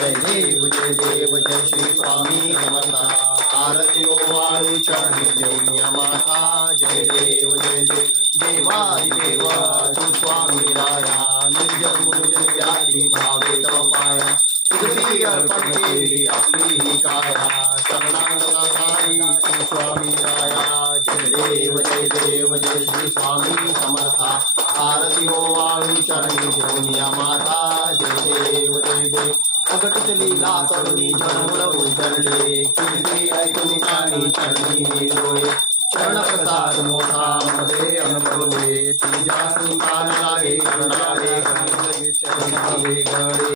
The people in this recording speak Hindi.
जय देव जय देव जय श्री स्वामी समर्थ आरती वाळू चरणी देऊन माता जय देव जय देव देवादि देवा तू स्वामी राया निज मुज व्याधी भावे तव पाया तुझी अर्पण केली आपली ही काया शरणांगला सारी तू स्वामी राया जय देव जय देव जय श्री स्वामी समर्था आरती हो वाळू चरणी घेऊन माता जय देव जय देव अगटित लीला करुणी जनमुळ उतरले कीर्ती ऐकून कानी चरणी मी डोळे शरण प्रसाद मोठा मध्ये अनुभवले तुझ्या संतान लागे करणारे गणे चरणावे गणे